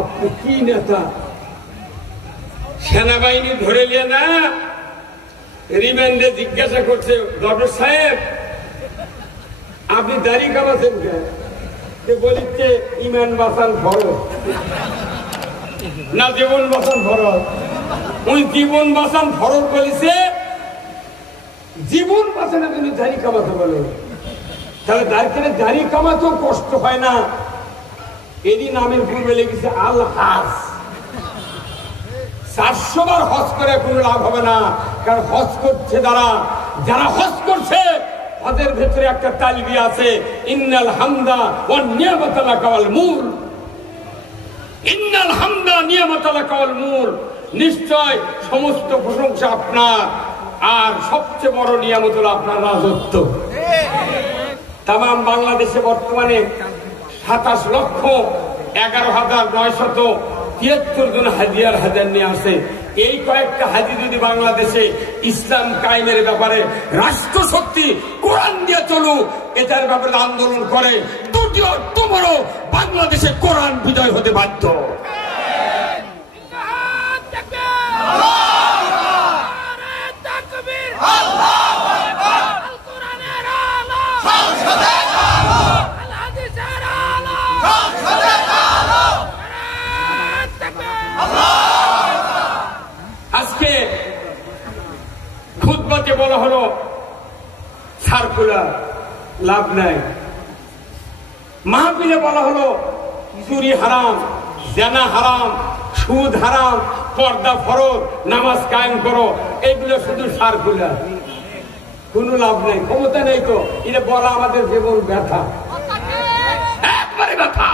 আপনি কি নেতা? সেনাবাহিনী ধরে নিয়ে না রিমান্ডে জিজ্ঞাসা করছে, ডক্টর সাহেব আপনি দাড়ি কামাচ্ছেন কেন? বলিচ্ছে ইমান বাঁচান ফরজ না জীবন বাঁচান ফরজ? ওই জীবন বাঁচান ফরজ বলেছে, জীবন বাঁচানোর জন্য দাড়ি কামাতে বলে। তাহলে দাড়ি কামাতেও কষ্ট হয় না। এরই নামের পূর্বে লেগেছে আল হাজ। 400 বার হজ করে কোনো লাভ হবে না, কারণ হজ করছে যারা হজ করছে হজের ভেতরে একটা তালবিয়া আছে, ইন্নাল হামদা ওয়ান নিয়ামাতা লাকা ওয়াল মুল। ইন্নাল হামদা নিয়ামাতা লাকা ওয়াল মুল, নিশ্চয় সমস্ত প্রশংসা আপনার, আর সবচেয়ে বড় নিয়ামত হলো আপনার রাজত্ব। তামাম বাংলাদেশে বর্তমানে 27,11,973 জন হাজিয়ার হাজার নিয়ে আসে। এই কয়েকটা হাজি যদি বাংলাদেশে ইসলাম কায়েমের ব্যাপারে রাষ্ট্রশক্তি কোরআন দিয়ে চলুক, এটার ব্যাপারে আন্দোলন করে, দুটি অর্থ বড় বাংলাদেশে কোরআন বিজয় হতে বাধ্য। আজকে খুতবাতে বলা হলো সার্কুলার, লাভ নাই। মাহফিলে বলা হলো চুরি হারাম, জানা হারাম, সুদ হারাম, পর্দা ফরজ, নামাজ কায়েম করো, এগুলো শুধু সার্কুলার, কোনো লাভ নাই। ক্ষমতা নেই তো এটা বলা আমাদের জীবন ব্যথা, একবারে ব্যথা।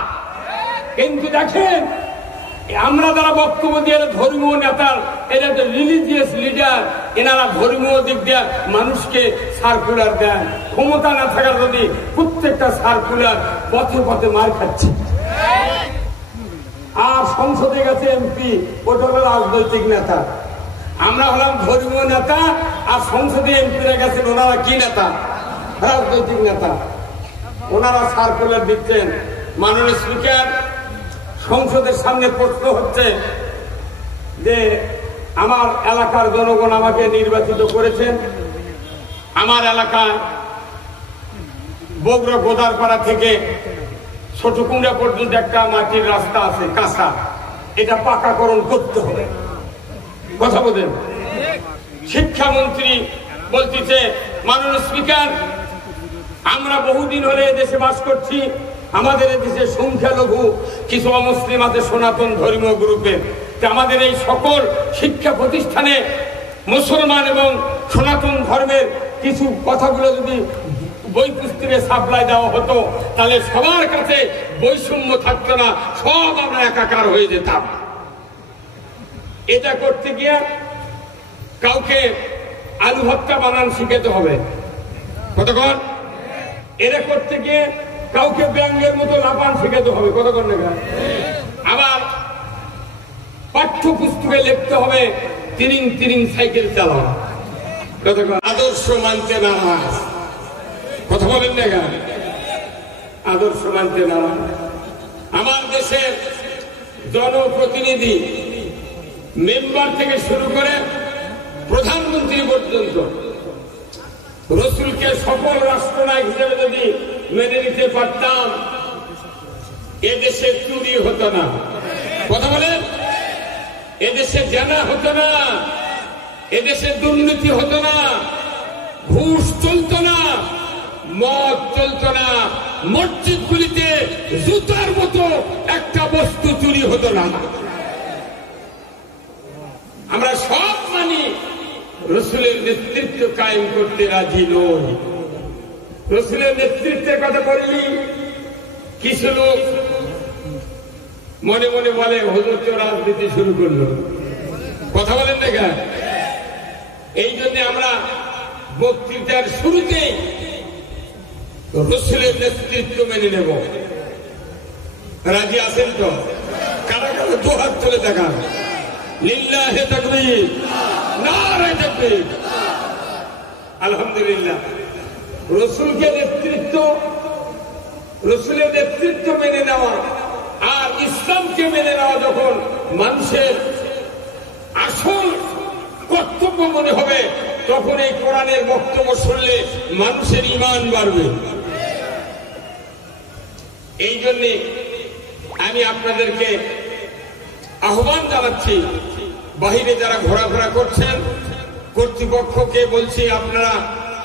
কিন্তু দেখেন আমরা যারা বক্তব্য দিয়ে ধর্মীয় নেতার, এরা তো রিলিজিয়াস লিডার, এনারা ধর্মীয় দিক দিয়ে মানুষকে সার্কুলার দেন। ক্ষমতা না থাকার যদি প্রত্যেকটা সার্কুলার পথে পথে মার খাচ্ছে। আর সংসদে গেছে এমপি, ওটা হলো রাজনৈতিক নেতা। আমরা হলাম ধর্মীয় নেতা, আর সংসদে এমপিরা গেছেন, ওনারা কি নেতা? রাজনৈতিক নেতা। ওনারা সার্কুলার দিচ্ছেন। মাননীয় স্পিকার, সংসদের সামনে প্রশ্ন হচ্ছে যে আমার এলাকার জনগণ আমাকে নির্বাচিত করেছেন, আমার এলাকায় বগুড়া গোদারপাড়া থেকে ছোট কুমড়া পর্যন্ত একটা মাটির রাস্তা আছে কাঁচা, এটা পাকাকরণ করতে হবে। কথা বলেন। শিক্ষামন্ত্রী বলতেছে, মাননীয় স্পিকার আমরা বহুদিন হলে এদেশে বাস করছি, আমাদের এদেশে সংখ্যালঘু কিছু অমুসলিম আছে সনাতন ধর্মীয় গ্রুপের, আমাদের এই সকল শিক্ষা প্রতিষ্ঠানে মুসলমান এবং সনাতন ধর্মের কিছু কথাগুলো যদি বই পুস্তকে সাপ্লাই দেওয়া হতো, তাহলে সবার কাছে বৈষম্য থাকতো না, সব আমরা একাকার হয়ে যেতাম। এটা করতে গিয়ে কাউকে আলু ভর্তা বানান শিখাতে হবে, কতক্ষণ? এটা করতে গিয়ে কাউকে ব্যাঙ্গের মতো লাপান শেখাতে হবে, কতক্ষণ নেবে? আবার পাঠ্যপুস্তকে লিখতে হবে তিরিং তিরিং সাইকেল চালানো, কতক্ষণ? আদর্শ মানতে নামাজ, কথা বলেন না কেন? আদর্শ মানতে নামাজ। আমার দেশের জনপ্রতিনিধি মেম্বার থেকে শুরু করে প্রধানমন্ত্রী পর্যন্ত রসুলকে সকল রাষ্ট্রনায়ক হিসেবে যদি মেনে নিতে পারতাম, এদেশে চুরি হতো না, কথা বলেন? এদেশে জানা হতো না, এদেশে দুর্নীতি হতো না, ঘুষ চলতো না, মদ চলতো না, মসজিদগুলিতে জুতার মতো একটা বস্তু চুরি হতো না। আমরা সব মানি, রসুলের নেতৃত্ব কায়েম করতে রাজি নই। রসুলের নেতৃত্বের কথা বললি কিছু লোক মনে মনে বলে হুজুর তো রাজনীতি শুরু করলো, কথা বলেন না কেন? এই জন্য আমরা বক্তৃতার শুরুতেই রসুলের নেতৃত্ব মেনে নেব। রাজি আছেন তো? কারা কারা দু হাত তুলে দেখান। লিল্লাহে তাকবীর, নারে তাকবীর। আলহামদুলিল্লাহ। রসুলের নেতৃত্ব মেনে নেওয়া আর ইসলামকে মেনে মানুষের আসল কর্তব্য মনে হবে, তখন এই কোরআনের বক্তব্য শুনলে মানুষের ঈমান বাড়বে। এই জন্যে আমি আপনাদেরকে আহ্বান জানাচ্ছি, বাহিরে যারা ঘোরাফেরা করছেন কর্তৃপক্ষকে বলছি আপনারা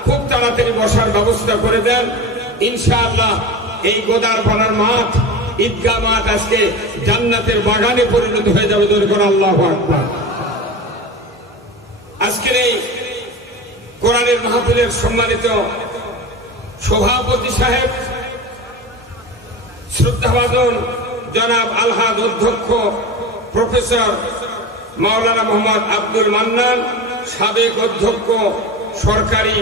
খুব তাড়াতাড়ি বসার ব্যবস্থা করে দেন। ইনশাআল্লাহ এই গোদারপাড়ার মাঠ, ঈদগাহ মাঠ আজকে জান্নাতের বাগানে পরিণত হয়ে যাবে। দরকার আল্লাহু আকবার। আজকের এই কোরআনের মাহফিলের সম্মানিত সভাপতি সাহেব, শ্রদ্ধাভাজন জনাব আলহাদ অধ্যক্ষ প্রফেসর মাওলানা মোহাম্মদ আব্দুল মান্নান, সাবেক অধ্যক্ষ সরকারি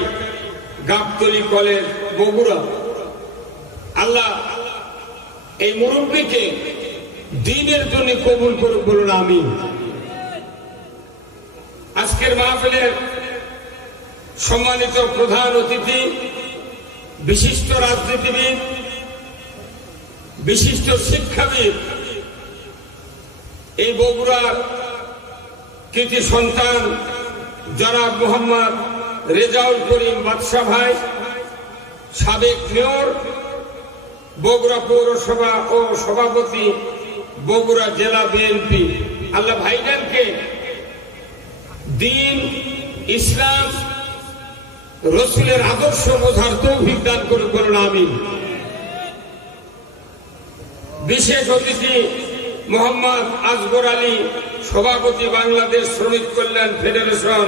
গাবতলী কলেজ বগুড়া, আল্লাহ এই মুরব্বীকে দ্বীনের জন্য কবুল করুক, বলুন আমিন। আজকের মাহফিলের সম্মানিত প্রধান অতিথি, বিশিষ্ট রাজনীতিবিদ, বিশিষ্ট শিক্ষাবিদ, এই বগুড়ার কৃতি সন্তান জনাব মোহাম্মদ রেজাউল করিম বাদশা ভাই, সাবেক মেয়র, বগুড়া পৌরসভা ও সভাপতি বগুড়া জেলা বিএনপি, আল্লাহ ভাইজানকে দ্বীন, ইসলাম, রসুলের আদর্শ বোঝার তৌফিক দান করুন, বলুন আমিন। বিশেষ অতিথি মোহাম্মদ আসগর আলী, সভাপতি বাংলাদেশ শ্রমিক কল্যাণ ফেডারেশন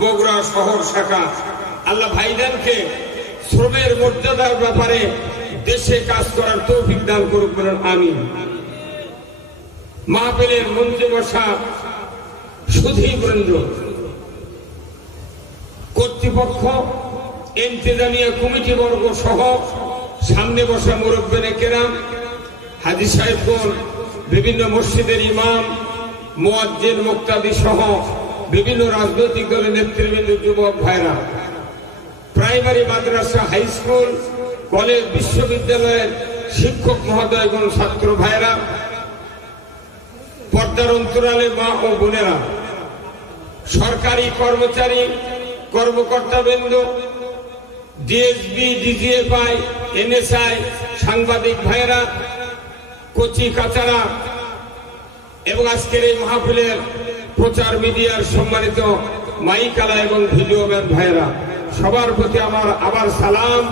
বগুড়া শহর শাখা, আল্লাহ ভাইজানকে শ্রমের মর্যাদার ব্যাপারে দেশে কাজ করার তৌফিক দান করুক, বলুন আমিন। মাহফিলের মঞ্চে বসা সুধীবৃন্দ, কর্তৃপক্ষ, ইন্তেজামিয়া কমিটি বর্গ সহ সামনে বসা মুরব্বিনে কেরাম, হাজী সাহেবগণ, বিভিন্ন মসজিদের ইমাম, মুয়াজ্জিন, মুক্তাদি সহ বিভিন্ন রাজনৈতিক দলের নেতৃবৃন্দ, যুবক ভাইরা, প্রাইমারি, মাদ্রাসা, হাই স্কুল, কলেজ, বিশ্ববিদ্যালয়ের শিক্ষক মহোদয়গণ, ছাত্র ভাইরা, পর্দার অন্তরালে মা ও বোনেরা, সরকারি কর্মচারী, কর্মকর্তাবৃন্দ, ডিএসবি, ডিজিএফআই, এনএসআই, সাংবাদিক ভাইরা, কচি কাচারা এবং আজকের এই মাহফিলের প্রচার মিডিয়ার সম্মানিত মাইকালা এবং ভিডিও ম্যান ভাইরা, সবার প্রতি আমার আবার সালাম।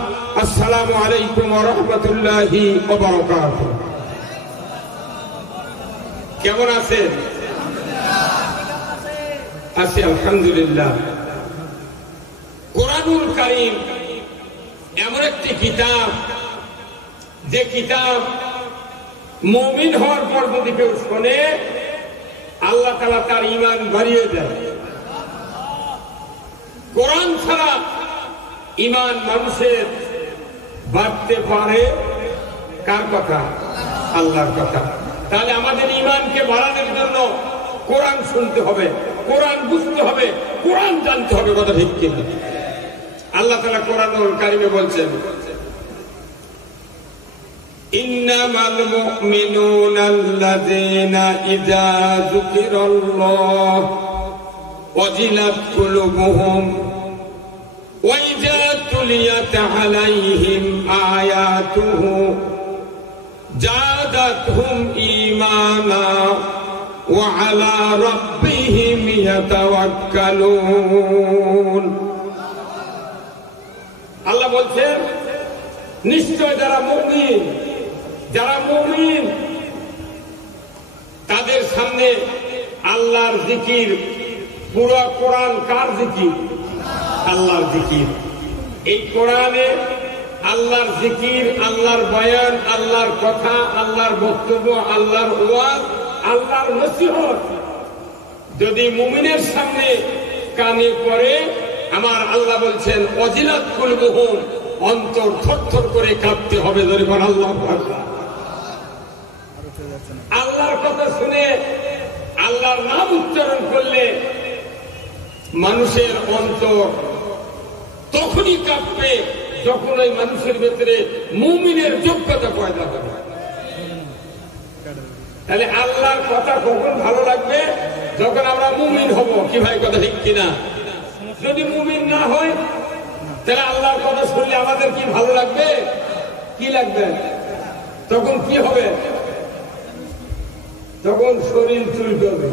আসসালামু আলাইকুম ওয়া রাহমাতুল্লাহি ওয়া বারাকাতুহু। কেমন আছেন? আছি আলহামদুলিল্লাহ। কোরআনুল কারীম এমন একটি কিতাব, যে কিতাব মুমিন হওয়ার পর যদি কেউ শোনে, আল্লাহ তাআলা তার ঈমান বাড়িয়ে দেয়। কোরআন ছাড়া ঈমান মানুষের বাড়তে পারে কার কথা? আল্লাহর কথা। তাহলে আমাদের ঈমানকে বাড়ানোর জন্য কোরআন শুনতে হবে, কোরআন বুঝতে হবে, কোরআন জানতে হবে, কথা ঠিক কিনা? আল্লাহ তাআলা কোরআনুল কারীমে বলছেন, ইন্নামাল মুমিনুনা আল্লাযীনা ইযা যুকিরাল্লাহু ওয়াজিলাত কুলুবুহুম ওয়া ইযা তুলিয়াত আলাইহিম আয়াতুহু জাদাতহুম ঈমানা ওয়া আলা রাব্বিহিম ইয়াতাওয়াক্কালুন। আল্লাহ বলছেন, নিশ্চয় যারা মুমিন তাদের সামনে আল্লাহর জিকির, পুরো কোরআন কার জিকির? আল্লাহর জিকির। এই কোরআনে আল্লাহর জিকির, আল্লাহর বয়ান, আল্লাহর কথা, আল্লাহর বক্তব্য, আল্লাহর ওয়াজ, আল্লাহর নসিহত যদি মুমিনের সামনে কানে পড়ে, আমার আল্লাহ বলছেন ওয়াজিলাত কুলুবুহুম, অন্তর থরথর করে কাঁপতে হবে। যখন আল্লাহু আকবার, আল্লাহর কথা শুনে আল্লাহর নাম উচ্চারণ করলে মানুষের অন্তর তখনই কাঁপবে যখন ওই মানুষের ভেতরে মুমিনের যোগ্যতা পয়দা হবে। তাহলে আল্লাহর কথা কখন ভালো লাগবে? যখন আমরা মুমিন হব। কি ভাই কথা ঠিক কিনা? যদি মুমিন না হয় তাহলে আল্লাহর কথা শুনলে আমাদের কি ভালো লাগবে? কি লাগবে? তখন কি হবে? তখন শরীর চুলকাবে।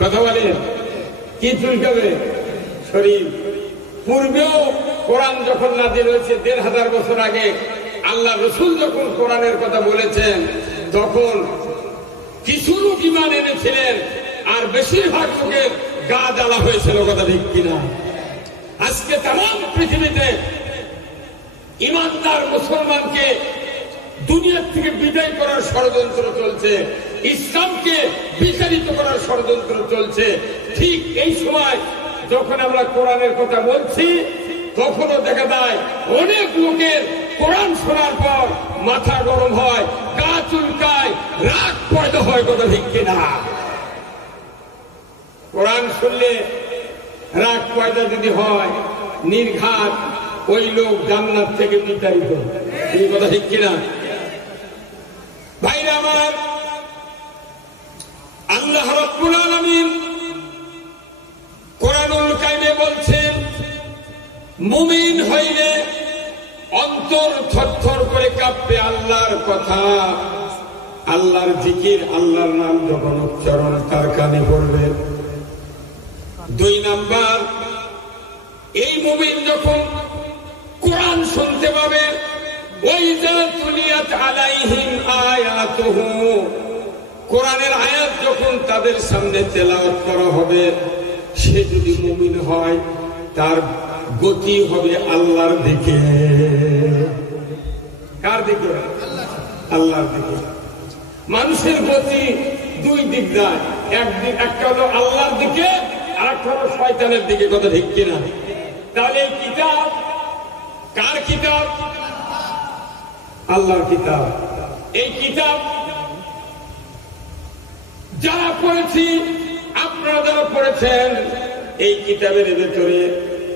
কথা বলেন, কি চুলকাবে? শরীর। পূর্বেও কোরআন যখন নাযিল হয়েছে ১৫০০ বছর আগে, আল্লাহ রসুল যখন কোরআনের কথা বলেছেন তখন কিছু লোক ঈমান এনেছিলেন, আর বেশিরভাগ লোকের গা জ্বালা হয়েছিল। কথা ঠিক কিনা? আজকে তাম পৃথিবীতে ঈমানদার মুসলমানকে দুনিয়ার থেকে বিদায় করার ষড়যন্ত্র চলছে, ইসলামকে বিতাড়িত করার ষড়যন্ত্র চলছে। ঠিক এই সময় যখন আমরা কোরআনের কথা বলছি তখনও দেখা যায় অনেক লোকের কোরআন শোনার পর মাথা গরম হয়, গা চুলকায়, রাগ পয়দা হয়। কথা ঠিক কিনা? কোরআন শুনলে রাগ পয়দা যদি হয়, নির্ঘাত ওই লোক জান্নাত থেকে বিতাড়িত। এই কথা ঠিক কিনা? ভাইরা আমার, আল্লাহ রাব্বুল আলামিন কোরআনুল কারিমে বলছেন, মুমিন হইলে অন্তর থরথর করে কাঁপবে আল্লাহর কথা, আল্লাহর জিকির, আল্লাহর নাম যখন উচ্চারণ তার কানে পড়বে। ২ নাম্বার, এই মুমিন যখন কোরআন শুনতে পাবে, ওয়াইযা তুলিয়াত আলাইহিম আয়াতুহু, কোরআনের আয়াত যখন তাদের সামনে তেলাওয়াত করা হবে, সে যদি মুমিন হয় তার গতি হবে আল্লাহর দিকে। কার দিকে? আল্লাহর দিকে। মানুষের গতি ২ দিক যায়, একটা হলো আল্লাহর দিকে, আর একটা হলো শয়তানের দিকে। কথা ঠিক কিনা? তাহলে এই কিতাব কার কিতাব? আল্লাহর কিতাব। এই কিতাব যারা পড়েছি, আপনারা যারা পড়েছেন, এই কিতাবের ভেতরে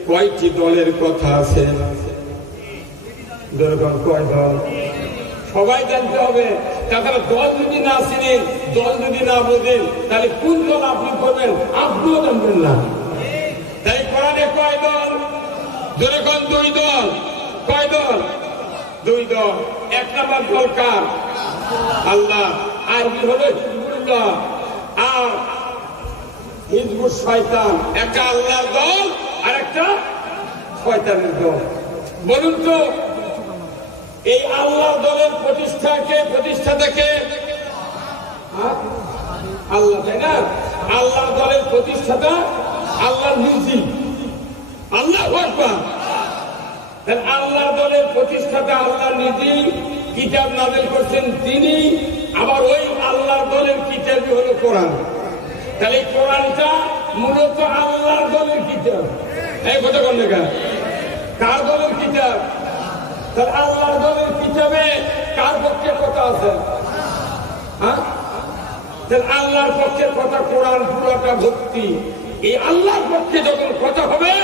কয়টি দলের কথা আছে? কয় দল? সবাই জানতে হবে। তাছাড়া দল যদি না চিনেন, দল যদি না বোঝেন, তাহলে কোন দল আপনি করবেন আপনিও জানবেন না। তাই কোরআনে কয় দল? যেরকম ২ দল। কয় দল? ২ দল। ১ নম্বর দল কার? আল্লাহ। আরবি হলো হিজবুল্লাহ আর হিজবুল শয়তান। একটা আল্লাহর দল আর একটা শয়তানের দল। বলুন তো, এই আল্লাহর দলের প্রতিষ্ঠাতা কে? আল্লাহ, তাই না? আল্লাহর দলের প্রতিষ্ঠাতা আল্লাহ নিজে। আল্লাহু আকবার। আল্লাহর দলের প্রতিষ্ঠাতা আল্লাহ নিজেই কিতাব নাযিল করছেন তিনি, আবার ওই আল্লাহর দলের কিতাবই হলো কোরআন। তাহলে কোরআনটা মূলত আল্লাহর দলের কিতাব। এই কথা কোন জায়গা? কার দলের কিতাব? তাহলে আল্লাহর দলের কিতাবে কার পক্ষে কথা আছে? হ্যাঁ, তাহলে আল্লাহর পক্ষে কথা কোরআন পুরোটা ভর্তি। এই আল্লাহর পক্ষে যখন কথা হবে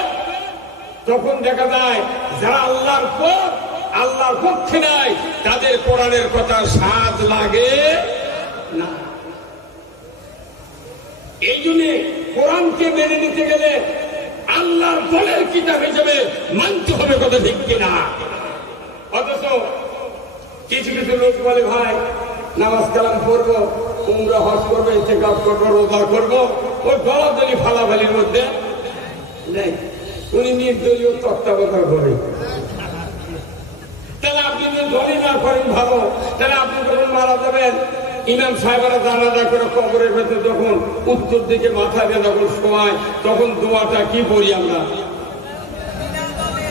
তখন দেখা যায় যারা আল্লাহর পক্ষে নাই তাদের কোরআনের কথা স্বাদ লাগে না। এই জন্য কোরআনকে মেনে নিতে গেলে আল্লাহর দলের কিতাব হিসেবে মানতে হবে। কথা ঠিক কিনা? অথচ কিছু কিছু লোক বলে, ভাই নামাজ কালাম করবো, উমরা হজ করবো, ইতিকাফ করবো, রোজা করবো, ওই দলাদলি ফালাফালির মধ্যে নেই। উনি নির্দলীয় তত্ত্বাবধান করেন। তাহলে আপনি যদি দলই না করেন ভালো, তাহলে আপনি যখন মারা যাবেন, ইমাম সাহেবেরা জানাজা করে কবরের ভেতরে যখন উত্তর দিকে মাথা দিয়ে যখন শোয়ায়, তখন দোয়াটা কি পড়ি আমরা?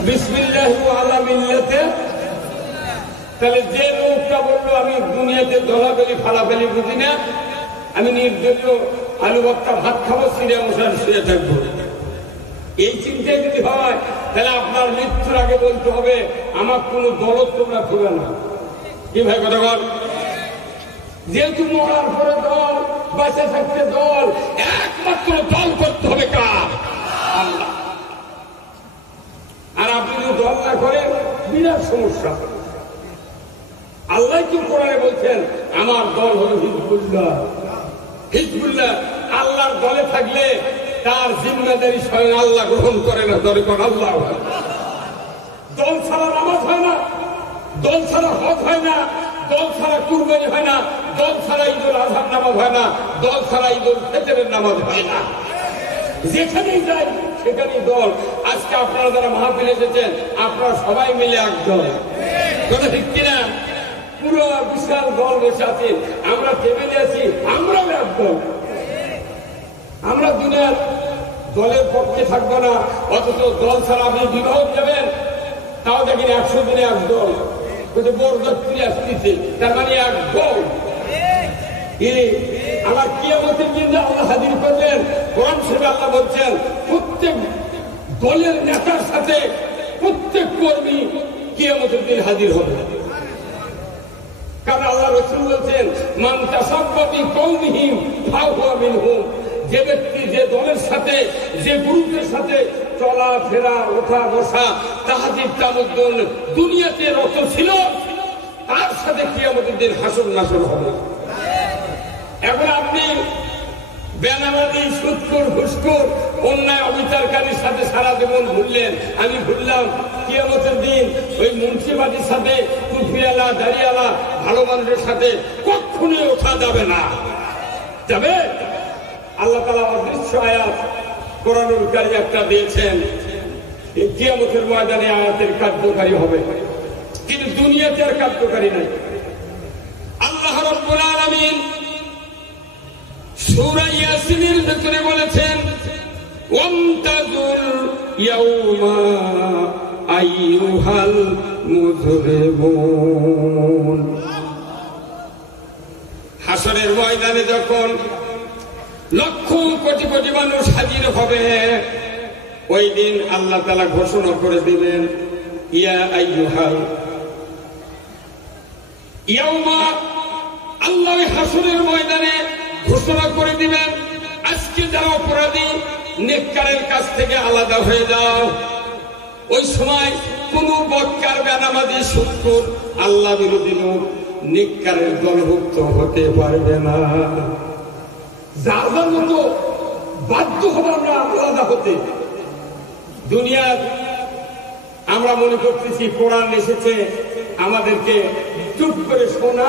বিসমিল্লাহি আলা মিল্লাতে। তাহলে যে লোকটা বললো আমি দুনিয়াতে দলাদলি ফালাফালি বুঝি না, আমি নির্দলীয় আলু ভর্তা ভাত খাবো, সিরিয়া মশার শুয়ে থাকবো, এই চিন্তায় যদি হয়, তাহলে আপনার মৃত্যুর আগে বলতে হবে আমার কোন দলত তোমরা খুলে না। কি ভাই কথা বল? যেহেতু মরার পরে দল, বাঁচে থাকতে দল, একমাত্র দল করতে হবে কার? আল্লাহ। আর আপনি যদি দল না করেন বিরাট সমস্যা। আল্লাহ কি কোরআনে বলছেন, আমার দল হলো হিজবুল্লাহ। হিজবুল্লাহ আল্লাহর দলে থাকলে তার জিম্মেদারি স্বয়ং আল্লাহ গ্রহণ করে না। দলে কোন আল্লাহ। দল ছাড়া নামাজ হয় না, দল ছাড়া হজ হয় না, দল ছাড়া কুরবানি হয় না, দল ছাড়া ঈদুল আজহার নামাজ হয় না, দল ছাড়া ঈদুল ফিতরের নামাজ হয় না। যেখানেই যাই সেখানেই দল। আজকে আপনারা যারা মাহফিল এসেছেন আপনারা সবাই মিলে এক দল, কথা ঠিক কিনা? পুরো বিশাল দল বসে আছে, আমরা টেবিলে আছি, আমরাও এক দল। আমরা দুনিয়ার দলের পক্ষে থাকবো না, অথচ দল ছাড়া আপনি বিবাহ যাবেন তাও দেখেন 100 দিনে এক দল, বরযাত্রী আসতেছে, তার মানে এক দল। আমার কিয়ামতের দিন আল্লাহ হাজির করবেন, কোরআন শরীফে আল্লাহ বলছেন প্রত্যেক দলের নেতার সাথে প্রত্যেক কর্মী কিয়ামতের দিন হাজির হবে। কারণ আল্লাহ রাসূল বলছেন মান তাসাব্বা বি কওমিহিম ফাহুয়া মিনহুম, যে ব্যক্তি যে দলের সাথে যে গ্রুপের সাথে চলাফেরা ওঠা বসা তাহাজ্জুদ তামাদ্দুন দুনিয়াতে রত ছিল তার সাথে কিয়ামতের দিন হাসর নাসর হবে। এখন আপনি বেনামাজি সুদখোর ঘুষখোর অন্যায় অবিচারকারীর সাথে সারা জীবন ঘুরলেন, আমি ঘুরলাম, কিয়ামতের দিন ওই মুন্সিবাদীর সাথে টুপিওয়ালা দাড়িওয়ালা ভালো মানুষের সাথে কখনোই ওঠা যাবে না। যাবে? আল্লাহ তাআলা অদৃশ্য আয়াত কোরআনুল কারীম একটা দিয়েছেন, এই কিয়ামতের ময়দানে আয়াতের কার্যকারী হবে, কিন্তু দুনিয়াতে আর কার্যকারী নাই। আল্লাহ রাব্বুল আলামিন সূরা ইয়াসিনের ভিতরে বলেছেন ওয়ামতাজুল ইয়াউমা আইয়ুহাল মুজরিমুন। হাসরের ময়দানে যখন লক্ষ কোটি কোটি মানুষ হাজির হবে, ওই দিন আল্লাহ তাআলা ঘোষণা করে দিবেন ইয়া আইয়ুহাল ইয়াউমা। আল্লাহ হাসরের ময়দানে ঘোষণা করে দিবেন আজকে যারা অপরাধী নেককারের কাছ থেকে আলাদা হয়ে যাও। ওই সময় কোন বক্কার বেনামাজি সুদখোর আল্লাহ বিরোধী লোক নেককারের দলভুক্ত হতে পারবে না। যার যার মতো বাধ্য হবো আমরা আলাদা হতে। দুনিয়ার আমরা মনে করতেছি কোরআন এসেছে আমাদেরকে চুপ করে শোনা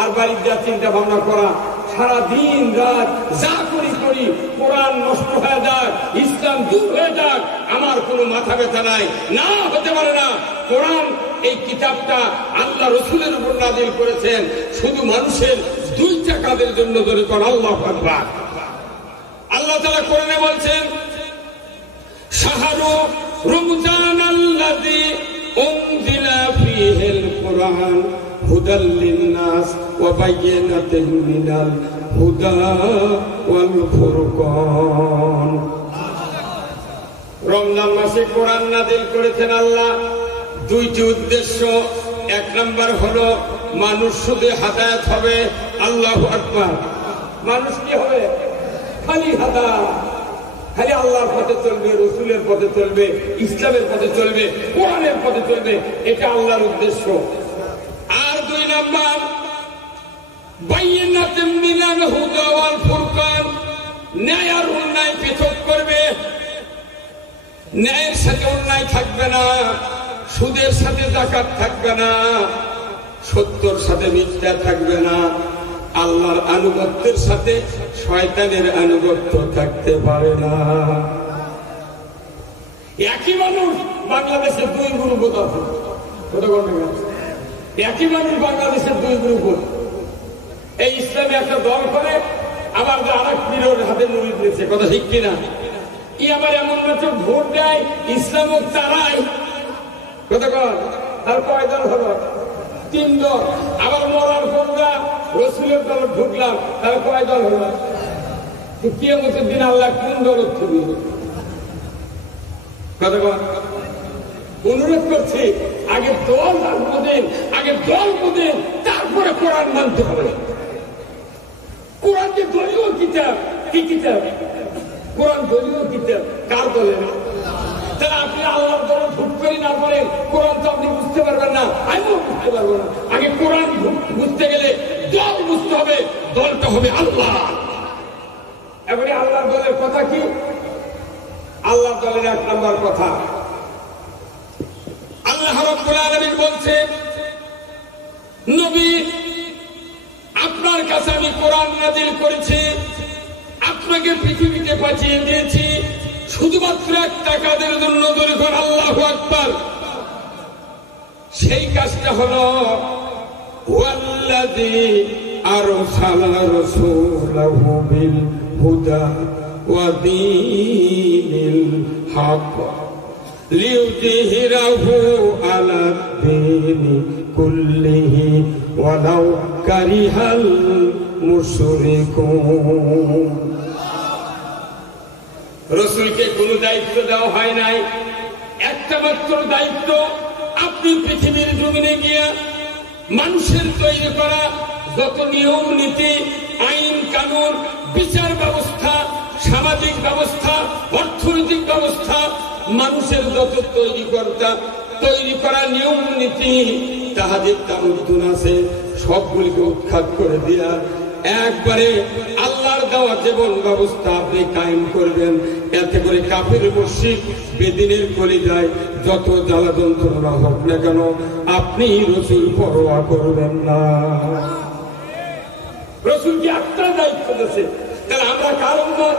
আর বাড়ির যা চিন্তা ভাবনা করা, সারা দিন রাত যা করি কোরআন নষ্ট হয়ে যাক, ইসলাম দূর হয়ে যাক, আমার কোনো মাথা ব্যথা নাই। না, হতে পারে না। কোরআন এই কিতাবটা আল্লাহ রসুলের উপর নাযিল করেছেন শুধু মানুষের দুইটা কাজের জন্য, ধরে কর আল্লাহু আকবার। আল্লাহ তাআলা কোরআনে বলছেন শাহরু রমজানাল্লাযী উনজিলা ফীহিল কুরআন হুদাল লিন-নাস ওয়া বায়িনাতিন মিনাল হুদা ওয়াল ফুরকান। রমজান মাসে কোরআন নাযিল করেছেন আল্লাহ, দুইটি উদ্দেশ্য। এক নাম্বার হলো মানুষ শুধু হেদায়েত হবে। আল্লাহু আকবার। মানুষ কি হবে? খালি হেদায়েত, খালি আল্লাহর পথে চলবে, রসুলের পথে চলবে, ইসলামের পথে চলবে, কোরআনের পথে চলবে, এটা আল্লাহর উদ্দেশ্য। আর দুই নাম্বার বায়িনাতুম মিনাল হুদা ওয়াল ফুরকান, ন্যায় আর অন্যায় পৃথক করবে। ন্যায়ের সাথে অন্যায় থাকবে না, সুদের সাথে যাকাত থাকবে না, সত্যর সাথে মিথ্যা থাকবে না, আল্লাহর আনুগত্যের সাথে শয়তানের আনুগত্য থাকতে পারে না। একই মানুষ বাংলাদেশের দুই গ্রুপ আছে, একই মানুষ বাংলাদেশের দুই গ্রুপ। এই ইসলামে একটা দল করে, আবার আরেক পীরের হাতে মুড়িদ দিয়েছে, কথা ঠিক কিনা? ই আবার এমন মাত্র ভোট দেয় ইসলাম তারাই, কথা কর। আর কয় দল হলো? 3 দল। আবার মরার পররা রসুলের দল ঢুকলাম, তার কয় দল হলো? কিয়ামতের দিন আল্লাহ কোন দল ছবি? কথা কর। অনুরোধ করছি আগে দল বোঝেন, আগে দল বোঝেন, তারপরে কোরআন মানতে হবে। কোরআন যে দলীয় কিতাব, কি কিতাব? কোরআন দলীয় কিতাব। কার দলের? তাহলে আপনি আল্লাহর দলে ভোট করি না বলেন কোরআন তো আপনি বুঝতে পারবেন না, আমিও বুঝতে পারবো না। আগে কোরআন বুঝতে গেলে দল বুঝতে হবে, দলটা হবে আল্লাহ। এবারে আল্লাহর দলের কথা কি? আল্লাহর দলের এক নম্বর কথা, আল্লাহ রাব্বুল আলামিন বলছে, নবী আপনার কাছে আমি কোরআন নাযিল করেছি, আপনাকে পৃথিবীতে পাঠিয়ে দিয়েছি শুধুমাত্র একটা কাজের জন্য, যখন আল্লাহু আকবার। সেই কাজটা হলো ওয়াল্লাযী আরসালা রাসূলাহু বিল হুদা ওয়া দীনিল হক লিইয়ুযহিরাহু আলা দ্বীনি কুল্লিহি ওয়ালাউ কারিহাল মুশরিকুন। রাসূলকে কোনো দায়িত্ব দেওয়া হয় নাই, একটা মাত্র দায়িত্ব, আপনি পৃথিবীর জমিনে গিয়ে মানুষের তৈরি করা যত নিয়ম নীতি, আইন কানুন, বিচার ব্যবস্থা, সামাজিক ব্যবস্থা, অর্থনৈতিক ব্যবস্থা, মানুষের যত তৈরি করা নিয়ম নীতি, তাহাদের তামুদ্দুন আছে, সবগুলিকে উৎখাত করে দিয়া একবারে আল্লাহর দেওয়া জীবন ব্যবস্থা আপনি কায়েম করবেন। এতে করে কাফের মুশরিক বেদিনের কলিজায় যত জ্বালা যন্ত্রণা হোক না কেন, আপনি রাসূল পরোয়া করবেন না। রাসূলকে একটা দায়িত্ব দিয়েছে, তাহলে আমরা কার উম্মত?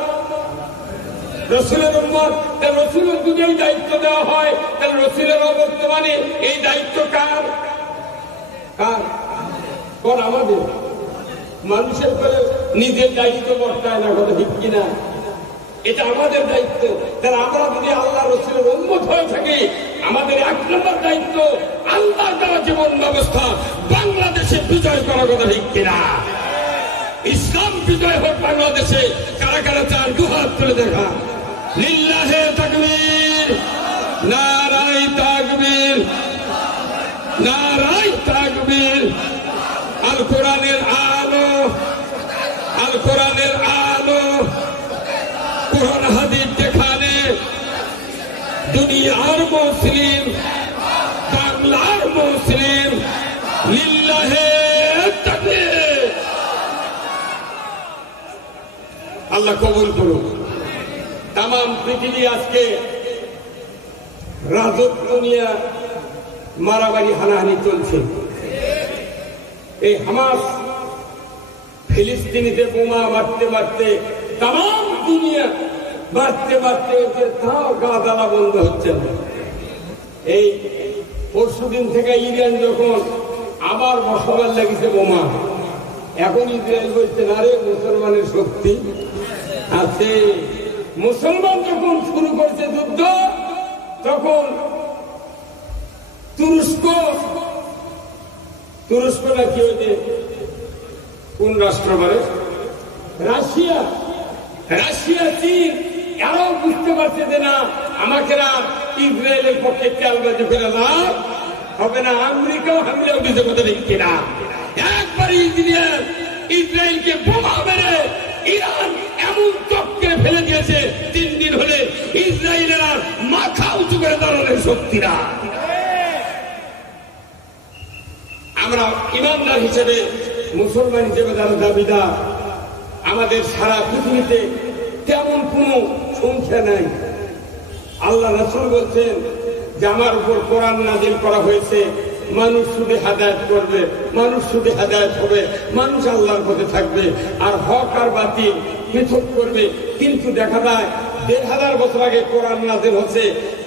রাসূলের উম্মত। তাহলে রাসূলের যদি এই দায়িত্ব দেওয়া হয়, তাহলে রাসূলের অবর্তমানে এই দায়িত্ব কার? কার? কোন? আমাদের। মানুষের করে নিজের দায়িত্ব বর্তায় না, কথা ঠিক কিনা? এটা আমাদের দায়িত্ব। তাহলে আমরা যদি আল্লাহ রাসূলের উম্মত হয়ে থাকি, আমাদের এক নম্বর দায়িত্ব আল্লাহর দেওয়া জীবন ব্যবস্থা বাংলাদেশে বিজয় করার, কথা ঠিক কিনা? ইসলাম বিজয় হোক বাংলাদেশে। কারা কারা চান দুহাত তুলে দেখা। লিল্লাহে তাকবীর, নারায়ে তাকবীর, নারায়ে তাকবীর। আল কোরআনের আলো, আল কোরআনের আলো, কোরআন হাদিস যেখানে, দুনিয়ার মুসলিম, বাংলার মুসলিম, লিল্লাহে তাকবীর। আল্লাহ কবুল করুন। তাম পৃথিবী আজকে রাজত্ব নিয়ে মারামারি হানাহানি চলছে। এই হামাস ফিলিস্তিনিতে বোমা মারতে মারতে তাম দুনিয়া মারতে মারতে ওদের তাও গা জ্বালা বন্ধ হচ্ছে না। এই পরশুদিন থেকে ইরান যখন আবার বসাবার লেগেছে বোমা, এখন ইসরায়েল বলছে না রে মুসলমানের শক্তি আছে। মুসলমান যখন শুরু করছে যুদ্ধ, তখন তুরস্ক নাকি ওই যে কোন রাষ্ট্র বলে, রাশিয়া, চীন, এরাও বুঝতে পারছে যে না, আমাকে না ইসরায়েলের পক্ষে চালবাজি ফেলে লাভ হবে না। আমেরিকাও হামলাও দিতে কথা দেখছি না। একবারই ইসরায়েলকে বোমা মেরে ইরান এমন চক্কে ফেলে দিয়েছে, 3 দিন হলে ইসরায়েলের আর মাথা উঁচু করে দাঁড়ানোর শক্তি না। আমরা ইমানদার হিসেবে, মুসলমান হিসেবে যারা দাবিদার, আমাদের সারা পৃথিবীতে তেমন কোন সংখ্যা নাই। আল্লাহ রাসূল বলছেন যে আমার উপর কোরআন নাযিল করা হয়েছে, মানুষ শুধু হেদায়েত করবে, মানুষ শুধু হেদায়েত হবে, মানুষ আল্লাহর পথে থাকবে, আর হক আর বাতিল পৃথক করবে। কিন্তু দেখা যায় ১,৫০০ বছর আগে কোরআন নাযিল হচ্ছে,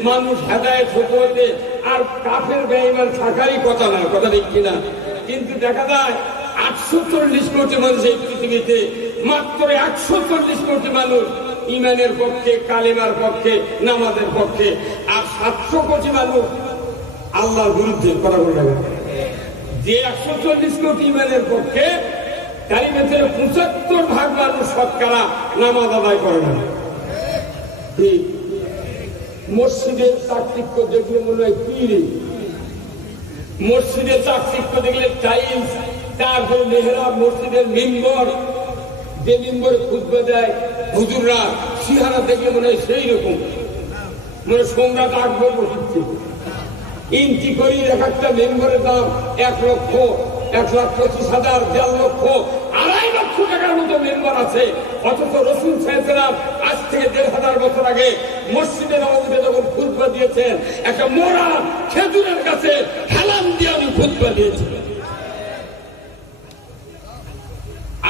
মানুষ হেদায়েত হতে আর কাফের বেঈমান থাকারই কথা না, কথা ঠিক কিনা? কিন্তু দেখা যায় ৮৪০ কোটি মানুষ এই পৃথিবীতে, মাত্র ১৪০ কোটি মানুষ ইমানের পক্ষে, কালেমার পক্ষে, নামাজের পক্ষে, আর ৭০০ কোটি মানুষ আল্লাহর বিরুদ্ধে কথা বলে। যে ১৪০ কোটি ইমানের পক্ষে, তার মধ্যে ৭৫% মানুষ শতকরা নামাজ আদায় করে না। মসজিদের চাকচিক্য দেখলে মনে হয় পীরে, মসজিদের চাকচিক্য দেখলে টাইলস, তারপরে মেহরাব, মসজিদের মিম্বর, যে মিম্বরে খুতবা দেয় হুজুররা, সিহারা দেখলে মনে হয় সেই রকম, মানে সম্রাট আকবর বসেছে। ইঞ্চি করি এক একটা মেম্বরের দাম ১,০০,০০০, 1,25,000, 1.5 লক্ষ, 2.5 লক্ষ টাকার মতো মেম্বার আছে। অথচ রাসূল সাল্লাল্লাহু আজ থেকে 1,500 বছর আগে মসজিদে নববীতে যখন খুতবা দিয়েছেন, একটা মোড়া খেজুরের কাছে হেলান দিয়ে আমি খুতবা দিয়েছি।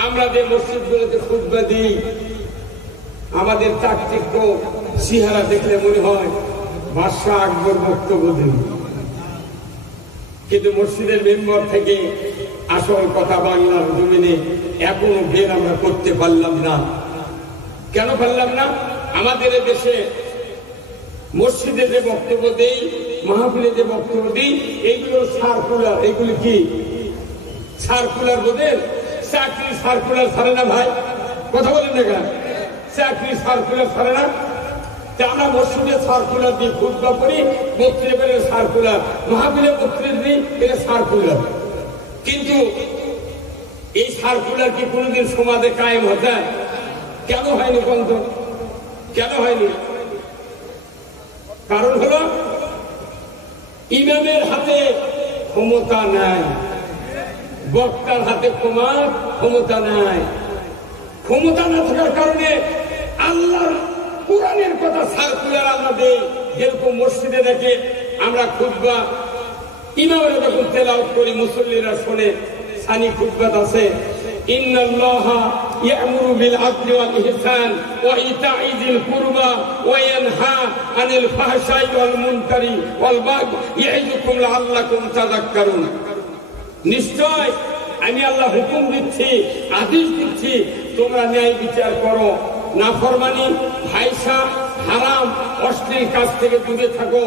আমরা যে মসজিদগুলোতে খুতবা দিই, আমাদের চাকচিক্য চেহারা দেখলে মনে হয় বাদশাহ আকবর বক্তব্য দেন, কিন্তু মসজিদের মেম্বার থেকে আসল কথা বাংলার জমিনে এখনো বের আমরা করতে পারলাম না। কেন পারলাম না? আমাদের দেশে মসজিদে যে বক্তব্য দেই, মাহফিলে যে বক্তব্য দিই, এইগুলো সার্কুলার। এইগুলি কি সার্কুলার? বোধেন চাকরি সার্কুলার ছাড়ে না ভাই, কথা বলেন না কেন? চাকরি সার্কুলার ছাড়ে না। আমরা মসজিদে সার্কুলার দিই, খুতবা করি, বক্তৃতার সার্কুলার, মাহফিলে বক্তৃতা দিই, এটা সার্কুলার। কিন্তু এই সার্কুলার কি কোনোদিন সমাজে কায়েম হতে? কেন হয়নি? বন্ধ কেন হয়নি? কারণ হলো ইমামের হাতে ক্ষমতা নাই, বক্তার হাতে ক্ষমতা নাই। ক্ষমতা না থাকার কারণে আল্লাহর কোরআনের কথা সার্কুলার আমরা দেই। যেরকম মসজিদে দেখে আমরা খুতবা ইমামরা যখন তেলাওয়াত করি, মুসল্লিরা শোনে, সানি খুতবাত আছে, ইন্নাল্লাহা ইয়া'মুরু বিল আদলি ওয়াল ইহসান ওয়া ইতা'i যিল কুরবা ওয়া ইয়ানহা আনিল ফাহশাই ওয়াল মুনকারি ওয়াল বাগই ইয়া'iযুকুম লাআল্লাকুম তাযাক্কারুন। নিশ্চয় আমি আল্লাহ হুকুম দিচ্ছি, আদেশ দিচ্ছি, তোমরা ন্যায় বিচার করো, নাফরমানি, ফাহিশা, হারাম, অশ্লীল কাজ থেকে দূরে থাকো।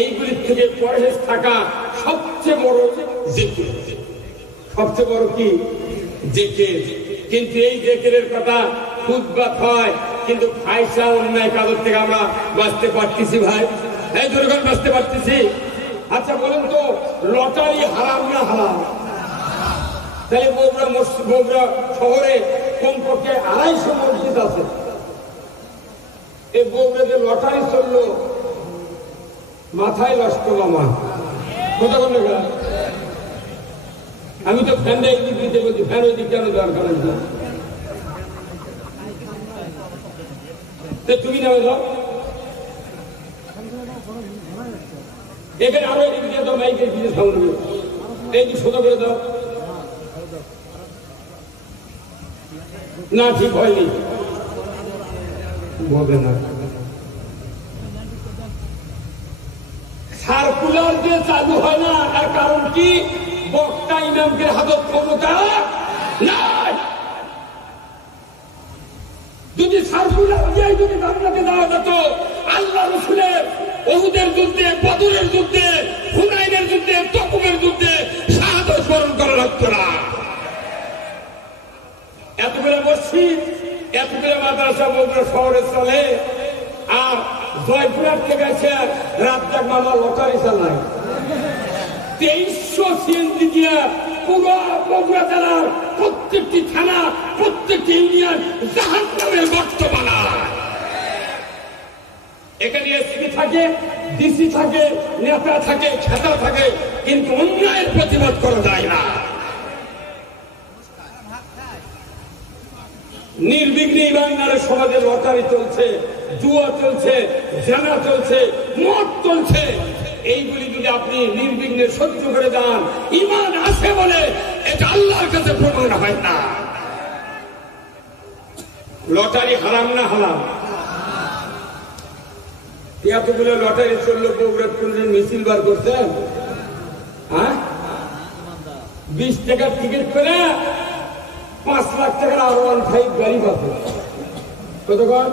এইগুলির থেকে পরহেজ থাকা সবচেয়ে বড় জিকির। সবচেয়ে বড় কি? জিকির। কিন্তু এই জিকিরের কথা খুতবা হয়, কিন্তু ফাহিশা, অন্যায় কাজের থেকে আমরা বাঁচতে পারতেছি ভাই? এই দুর্গণ বাঁচতে পারতেছি? আচ্ছা বলেন তো, লটারি হারাম না হালাল? তাহলে বগুড়া শহরে কমপক্ষে 250 মসজিদ আছে। এই বগুড়া যে লটারি চললো, মাথায় নষ্ট আমার কথা বলে। আমি তো ফ্যানটা এই দিক দিতে বলছি, ফ্যান ওই দিক কেন দরকার? তুমি নেমে যাও, এখানে আরো এদিক দিয়ে দাও, মাইকের দিকে সামনে এই দিক সোজা করে দাও। না ঠিক হয়নি, বলবে না। সার্কুলার যে চালু হয় না, তার কারণ কি? বক্তা ইমামকে হাজত ক্ষমতা নাই। যদি সার্কুলার দিয়ে যদি বাংলাকে দেওয়া যেত, আল্লাহ রাসূলের উহুদের যুদ্ধে, বদরের যুদ্ধে, হুনাইনের যুদ্ধে, তবুকের যুদ্ধে শাহাদাত বরণ করা লাগতো না। এতগুলো মসজিদ, এতগুলো মাদ্রাসা বগুড়া শহরে চলে, আর জয়পুরহাট থেকে এসে রাজ্জাক মামা লটারি চালায়। 2300 সিএনজি দিয়ে পুরো বগুড়া জেলার প্রত্যেকটি থানা, প্রত্যেকটি ইউনিয়ন জাহান্নামের গর্ত বানায়। এখানে এসপি থাকে, ডিসি থাকে, নেতা থাকে, খেতা থাকে, কিন্তু অন্যায়ের প্রতিবাদ করা যায় না। নির্বিঘ্নে ইমানদারের সমাজে লটারি চলছে, জুয়া চলছে, জেনা চলছে, মদ চলছে। এইগুলি যদি আপনি নির্বিঘ্নে সহ্য করে যান, ইমান আছে বলে এটা আল্লাহর কাছে প্রমাণ হয় না। লটারি হারাম না হালাল? এতগুলো লটারি চললো, বগুড়া কোনদিন মিছিল বার করছেন? 20 টাকার টিকিট করে 5 লাখ টাকার R15 গাড়ি পাবে। কতক্ষণ?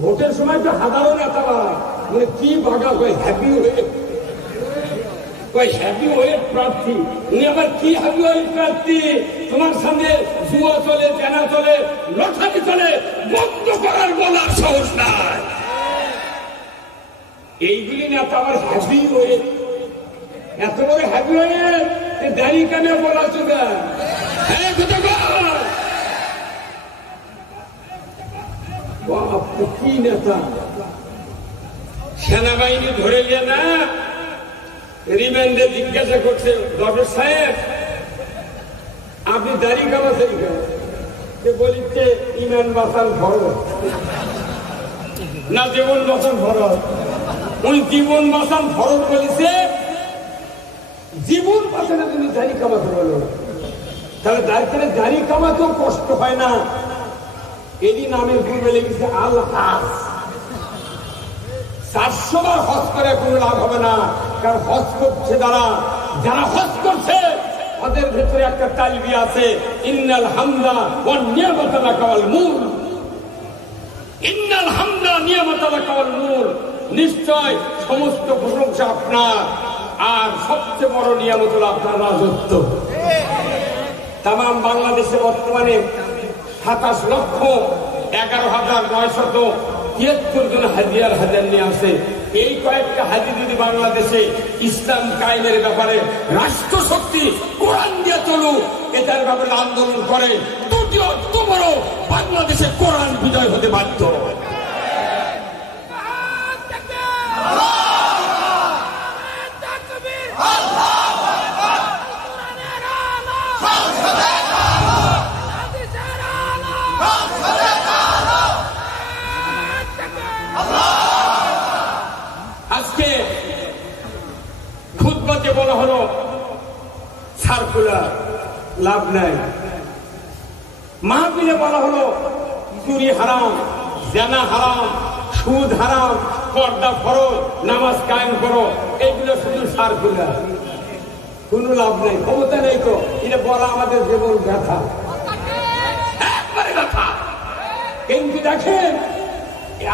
ভোটের সময় তো হাজারো নেতা বাড়ায়, মানে কি বাগা হয়, হ্যাপি হয়ে প্রার্থী। উনি আবার কি হ্যাপি হয়ে প্রার্থী? তোমার সামনে জুয়া চলে, জেনা চলে, লটারি চলে, বন্ধ করার বলার সাহস নাই। এইগুলি নেতা আবার হ্যাপি হয়ে, এত বড় হ্যাপি হয়ে দাঁড়িয়ে কেন বলা চোখা? কি নেতা? সেনাবাহিনী ধরে নিয়ে না, রিমান্ডে জিজ্ঞাসা করছে, ডক্টর সাহেব আপনি দাড়ি কামাচ্ছেন কেন? বলিতে ইমান বাঁচান ফরজ না জীবন বাঁচান ফরজ? উনি জীবন বাঁচান ফরজ বলেছে, জীবন বাঁচানো তুমি দাড়ি কামাতে বলো। তাহলে দাড়ি কামাতেও কষ্ট হয় না। এরই নামের পূর্বে লেগেছে আল হাজ। 400 বার হজ করে কোনো লাভ হবে না, কারণ হজ করছে যারা হজ করছে ওদের ভেতরে একটা তালবি আছে, ইন্নাল হামদা ওয়ান নিয়ামাতা লাকাল মুলক। ইন্নাল হামদা নিয়ামাতা লাকাল মুলক, নিশ্চয় সমস্ত প্রশংসা আপনার, আর সবচেয়ে বড় নিয়ামত হলো আপনার রাজত্ব। তাম বাংলাদেশে বর্তমানে 27,11,973 জন হাজিয়ার হাজার নিয়ে আসে। এই কয়েকটা হাজি যদি বাংলাদেশে ইসলাম কায়েমের ব্যাপারে রাষ্ট্রশক্তি কোরআন দিয়ে চলুক, এটার ব্যাপারে আন্দোলন করে, দুটি অর্থ বড় বাংলাদেশে কোরআন বিজয় হতে বাধ্য। আজকে খুতবাতে বলা হলো সার্কুলার লাভ নাই, মাহফিলে বলা হলো চুরি হারাম, জানা হারাম, সুদ হারাম, পর্দা ফরজ, নামাজ কায়েম করো, এগুলো শুধু সার্কুলার, কোনো লাভ নাই, ক্ষমতা নেই। তো এটা বলা আমাদের জীবন ব্যথা, একবারে ব্যথা। কিন্তু দেখেন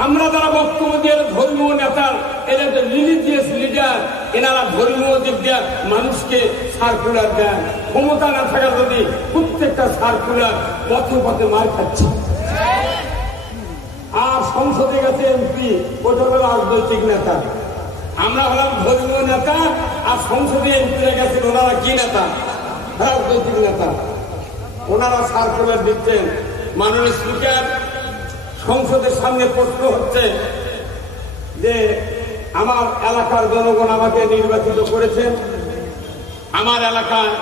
আমরা যারা বক্তব্য দিয়ে ধর্মীয় নেতা, এরা তো রিলিজিয়াস লিডার, এনারা ধর্মীয় দিক দিয়ে মানুষকে সার্কুলার দেন। ক্ষমতা না থাকা যদি প্রত্যেকটা সার্কুলার পথে পথে মার খাচ্ছে। আর সংসদে গেছে এমপি, ওটা হলো রাজনৈতিক নেতা। আমরা হলাম ধর্মীয় নেতা, আর সংসদে এমপিরা গেছেন, ওনারা কি নেতা? রাজনৈতিক নেতা। ওনারা সার্কুলার দিচ্ছেন। মাননীয় স্পিকার, সংসদের সামনে প্রশ্ন হচ্ছে যে আমার এলাকার জনগণ আমাকে নির্বাচিত করেছেন, আমার এলাকায়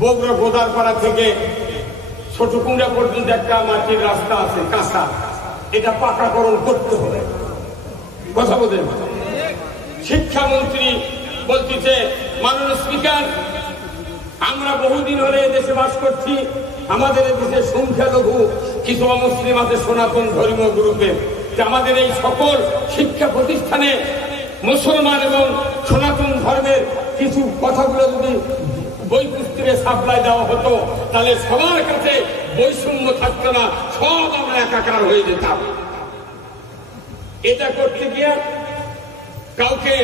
বগুড়া গোদারপাড়া থেকে ছোটকুন্ডা পর্যন্ত একটা মাটির রাস্তা আছে কাঁচা, এটা পাকাকরণ করতে হবে। কথা বলেন। শিক্ষামন্ত্রী বলতেছে, মাননীয় স্পিকার আমরা বহুদিন হলে এদেশে বাস করছি, আমাদের এদেশে সংখ্যালঘু কিছু অমুসলিম আছে সনাতন ধর্মীয় গ্রুপে, আমাদের এই সকল শিক্ষা প্রতিষ্ঠানে মুসলমান এবং সনাতন ধর্মের কিছু কথাগুলো যদি বই পুস্তকে সাপ্লাই দেওয়া হতো, তাহলে সবার কাছে বৈষম্য থাকতো না, সব আমরা একাকার হয়ে যেতাম। এটা করতে গিয়ে কাউকে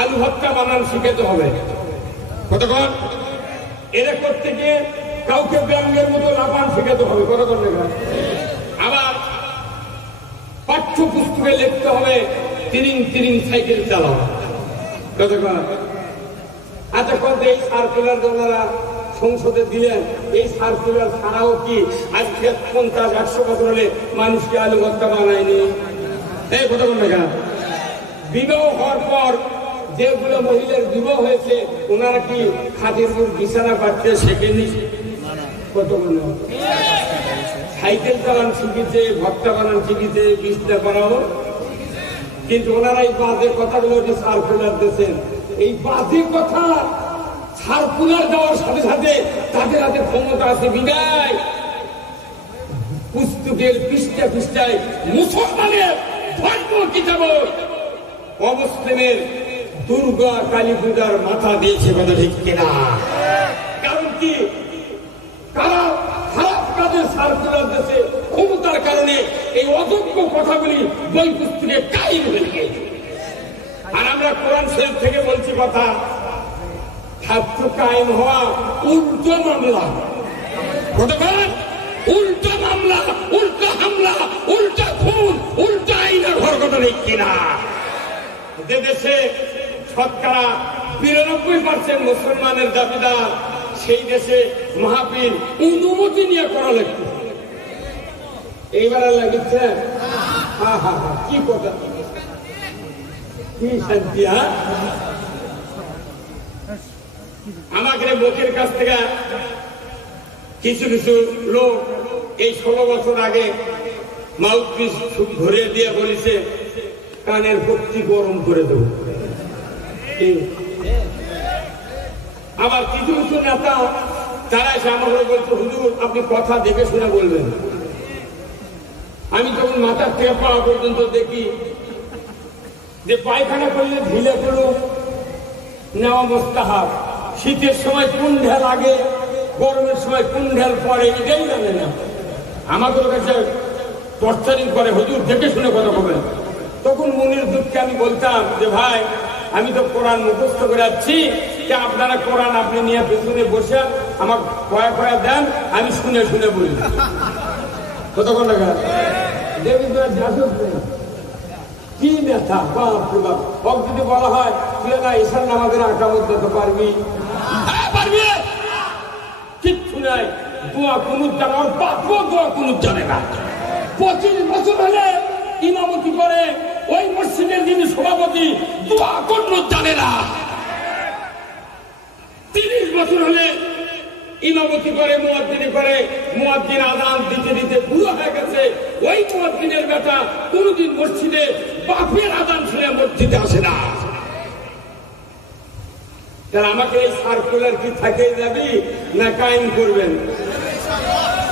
আলু ভর্তা বানান শিখাতে হবে, কতক্ষণ? এটা করতে গিয়ে কাউকে ব্যাঙ্গের মতো লাফান শেখাতে হবে, কতক্ষণ? আবার পাঠ্য পুস্তকে লিখতে হবে তিরিং তিরিং সাইকেল চালাও, কতক্ষণ? আচ্ছা, কত এই সার্কুলার ওনারা সংসদে দিলেন, এই সার্কুলার ছাড়াও কি আজকে 50-100 বছর হলে মানুষকে আলু ভর্তা বানায়নি? এই কতক্ষণ? বিবাহ হওয়ার পর যেগুলো মহিলার বিবাহ হয়েছে, ওনারা কি খাটের উপর বিছানা পাচ্ছে শেখেনি? কতক্ষণ? সাইকেল চালান শিখেছে, ভর্তা বানান শিখেছে, বিছনা করাও। কিন্তু ওনারা এই বাজে কথাগুলো যে সার্কুলার দিয়েছেন, এই বাজে কথা সার্কুলার দেওয়ার সাথে সাথে তাদের হাতে ক্ষমতা আছে বিদায় পুস্তকের পৃষ্ঠায় পৃষ্ঠায় মুসলমানের ধর্ম কিতাব অমুসলিমের দুর্গা কালী পূজার মাথা দিয়েছে, কথা ঠিক কিনা? কারণ কি? কারা খারাপ কাজে সার্কুলার দেশে ক্ষমতার কারণে এই অযোগ্য কথাগুলি বই পুস্তকে কায়েম হয়ে গেছে। আর আমরা কোরআন শরীফ থেকে বলছি কথা, ছাত্র কায়েম হওয়া উল্টো মামলা, উল্টো মামলা, উল্টো হামলা, উল্টা খুন, উল্টা আইনের ঘর, কথা ঠিক কিনা? যে দেশে শতকরা ৯২% মুসলমানের দাবিদার, সেই দেশে মাহফিল অনুমতি নিয়ে করা লাগবে। এইবার লাগিচ্ছে কি কথা? কি শান্তি। আমাকে লোকের কাছ থেকে কিছু কিছু লোক এই 16 বছর আগে মাউথপিস ধরে দিয়ে বলেছে কানের ভক্তি গরম করে দেব। আবার কিছু কিছু নেতা তারা এসে আমাকে বলছে হুজুর আপনি কথা দেখে শুনে বলবেন। আমি যখন মাথার থেকে পা পর্যন্ত দেখি যে পায়খানা করলে ঢিলে পড়ো নেওয়া মোস্তাহাব, শীতের সময় কোন ঢেল আগে গরমের সময় কোন ঢেল পরে এটাই জানে না। আমাদের কাছে টর্চারিং করে হুজুর দেখে শুনে কথা বলবেন। তখন মনের দুঃখে আমি বলতাম যে ভাই আমি তো কোরআন মুখস্থ করে যাচ্ছি, আপনারা কোরআন আপনি নিয়ে পেছনে বসে আমার কয়া কয়া দেন, আমি শুনে শুনে বলি। কতক্ষণ টাকা কি ব্যথা বাপ বাপ যদি বলা হয় তুই না ঈশান নামাজের আকামত দিতে পারবি, পারবি কিচ্ছু নাই। দোয়া কুনুত জানে, ওর বাপও দোয়া কুনুত জানে না। 25 বছর হলে ইমামতি করে ওই মসজিদের যিনি সভাপতি দোয়া কুনুত জানে না। 30 বছর হলে ইমামতি করে মুয়াজ্জিনি করে, মুয়াজ্জিন আযান দিতে দিতে বুড়ো হয়ে গেছে। ওই মুয়াজ্জিনের বেটা কোনদিন মসজিদে বাপের আযান শুনে মসজিদে আসে না। তাহলে আমাকে এই সার্কুলার কি থেকে যাবি না কায়েম করবেন?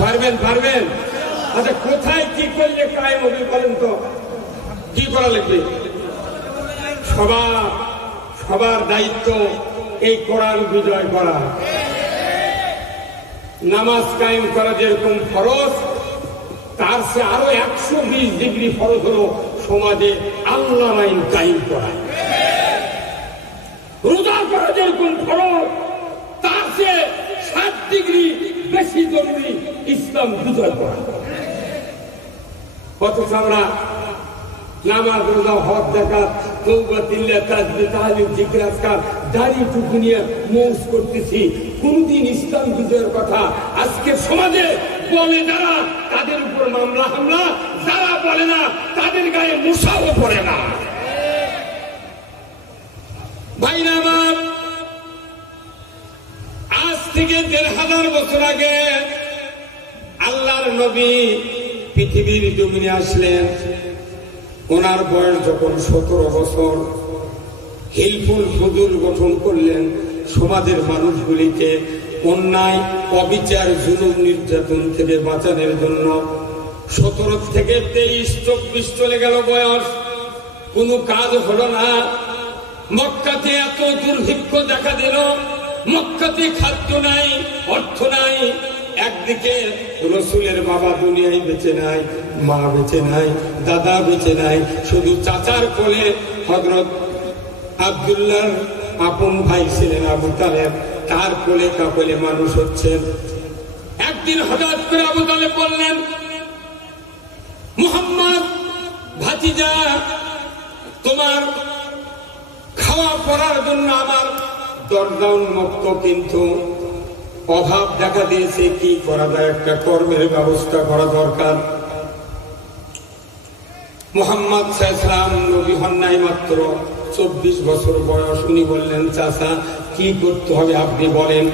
পারবেন পারবেন? আচ্ছা কোথায় কি করলে কায়েম হবে বলেন তো? কি করা লাগবে? সবার দায়িত্ব এই কোরআন বিজয় করা। নামাজ কায়েম করা যেরকম ফরজ, তার সে আরো 120 ডিগ্রি ফরজ হলো সমাজে আল্লাহর আইন কায়েম করা। রোজা করা যেরকম ফরজ, তার সে 7 ডিগ্রি বেশি জরুরি ইসলাম বিজয় করা। অথচ আমরা নামাজ রোজা হজ যাকাত তওবা তিল্লাহ তাসবিহ তাহলিল জিকির আজকার দাড়িটুকু নিয়ে মৌজ করতেছি, কোনদিন ইসলাম বিজয়ের কথা আজকে সমাজে বলে যারা তাদের উপর মামলা হামলা, যারা বলে না তাদের গায়ে মুসাও পড়ে না। ভাইরা আমার, আজ থেকে 1500 বছর আগে আল্লাহর নবী পৃথিবীর জমিনে আসলেন। ওনার বয়স যখন 17 বছর, হিলফুল ফুজুল গঠন করলেন সমাজের মানুষগুলিকে অন্যায় অবিচার জুলুম নির্যাতন থেকে বাঁচানোর জন্য। 17 থেকে 23-24 চলে গেল বয়স, কোনো কাজ হলো না। মক্কাতে এত দুর্ভিক্ষ দেখা দিল, মক্কাতে খাদ্য নাই, অর্থ নাই। একদিকে রসুলের বাবা দুনিয়ায় বেঁচে নাই, মা বেঁচে নাই, দাদা বেঁচে নাই, শুধু চাচার কোলে হযরত আব্দুল্লাহর আপন ভাই ছিলেন আবু তালেব, তার কোলে কাপলে মানুষ হচ্ছেন। একদিন হঠাৎ করে আবু তালেব বললেন, মুহাম্মদ ভাতিজা, তোমার খাওয়া পড়ার জন্য আমার দরজা উন্মুক্ত, কিন্তু অভাব দেখা দিয়েছে, কি করা যায়? একটা কর্মের ব্যবস্থা করা দরকার। মুহাম্মদ সাল্লাল্লাহু আলাইহি ওয়াসাল্লাম নবী হন নাই মাত্র 24 বছর বয়স। উনি বললেন, চাচা কি করতে হবে আপনি বলেন।